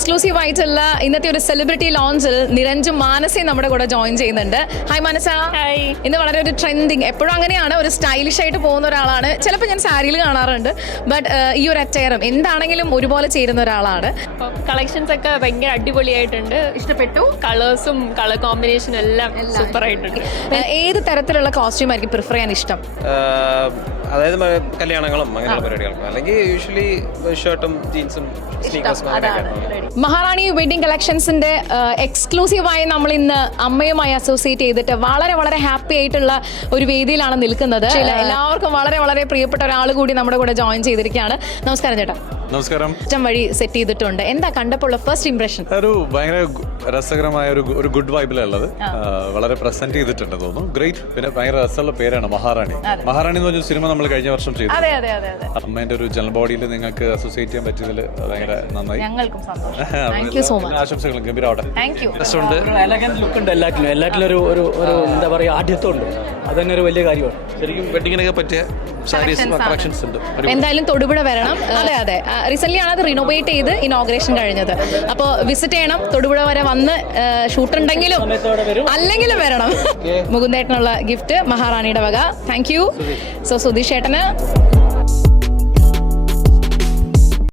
Exclusive ആയിട്ടുള്ള ഇന്നത്തെ ഒരു സെലിബ്രിറ്റി ലോഞ്ചിൽ നിരഞ്ജും മാനസയും നമ്മുടെ കൂടെ ജോയിൻ ചെയ്യുന്നുണ്ട്. ഹായ് മാനസ. ഹായ്. ഇന്ന് വളരെ ഒരു ട്രെൻഡിങ്, എപ്പോഴും അങ്ങനെയാണ്, ഒരു സ്റ്റൈലിഷ് ആയിട്ട് പോകുന്ന ഒരാളാണ്. ചിലപ്പോൾ ഞാൻ സാരിയിൽ കാണാറുണ്ട്, ബട്ട് ഈ ഒരു അറ്റയറും എന്താണെങ്കിലും ഒരുപോലെ ചേരുന്ന ഒരാളാണ്. കളക്ഷൻസ് ഒക്കെ ഭയങ്കര അടിപൊളിയായിട്ടുണ്ട്. ഇഷ്ടപ്പെട്ടു. കളേഴ്സും കളർ കോമ്പിനേഷനും എല്ലാം സൂപ്പർ ആയിട്ടുണ്ട്. ഏത് തരത്തിലുള്ള കോസ്റ്റ്യൂം ആയിരിക്കും പ്രിഫർ ചെയ്യാൻ ഇഷ്ടം? അതായത് കല്യാണങ്ങളും അങ്ങനെയുള്ള പരിപാടികൾക്കും, അല്ലെങ്കിൽ യൂഷ്വലി ഷർട്ടും ജീൻസും സ്നീക്കേഴ്സും അങ്ങനെയൊക്കെ. മഹാറാണി വെഡിങ് കളക്ഷൻസിന്റെ എക്സ്ക്ലൂസീവായി നമ്മൾ ഇന്ന് അമ്മയുമായി അസോസിയേറ്റ് ചെയ്തിട്ട് വളരെ വളരെ ഹാപ്പി ആയിട്ടുള്ള ഒരു വേദിയിലാണ് നിൽക്കുന്നത്. എല്ലാവർക്കും വളരെ വളരെ പ്രിയപ്പെട്ട ഒരാൾ കൂടി നമ്മുടെ കൂടെ ജോയിൻ ചെയ്തിരിക്കുകയാണ്. നമസ്കാരം ചേട്ടാ. നമസ്കാരം. ഇഷ്ടം വഴി സെറ്റ് ചെയ്തിട്ടുണ്ട്. എന്താ കണ്ടപ്പോൾ ഫസ്റ്റ് ഇംപ്രഷൻ? ഒരു ഭയങ്കര രസകരമായ ഒരു ഗുഡ് വൈബിലുള്ളത്, വളരെ പ്രസന്റ് ചെയ്തിട്ടുണ്ട് തോന്നുന്നു. ഗ്രേറ്റ്. പിന്നെ ഭയങ്കര രസമുള്ള പേരാണ് മഹാറാണി. മഹാറാണി എന്ന് പറഞ്ഞ സിനിമ നമ്മൾ കഴിഞ്ഞ വർഷം ചെയ്തു. അമ്മേന്റെ ഒരു ജനറൽ ബോഡിയിൽ നിങ്ങൾക്ക് അസോസിയേറ്റ് ചെയ്യാൻ പറ്റിയതിൽ ഭയങ്കര നന്നായി. ഞങ്ങൾക്കും സന്തോഷം. Thank you so much. ആശംസകളും ഗംഭീരമാവട്ടെ. Thank you. ലുക്ക് ഉണ്ട് എല്ലാറ്റിലും ഒരു എന്താ പറയുക, ആഢ്യത്വം ഉണ്ട്. അത് തന്നെ ഒരു വലിയ കാര്യമാണ്. ശരിക്കും വെഡിങ്ങിനൊക്കെ പറ്റിയ സാരീസ് കളക്ഷൻസ് ഉണ്ട്. എന്തായാലും തൊടുപുഴ വരണം. അതെ റീസെന്റ് ആണ് അത് റിനോവേറ്റ് ചെയ്ത് ഇനോഗ്രേഷൻ കഴിഞ്ഞത്. അപ്പോൾ വിസിറ്റ് ചെയ്യണം. തൊടുപുഴ വരെ വന്ന് ഷൂട്ട് ഉണ്ടെങ്കിലും അല്ലെങ്കിലും വരണം. മുകുന്ദേട്ടനുള്ള ഗിഫ്റ്റ് മഹാറാണിയുടെ വക. Thank you. സോ സുധീഷ് ചേട്ടന്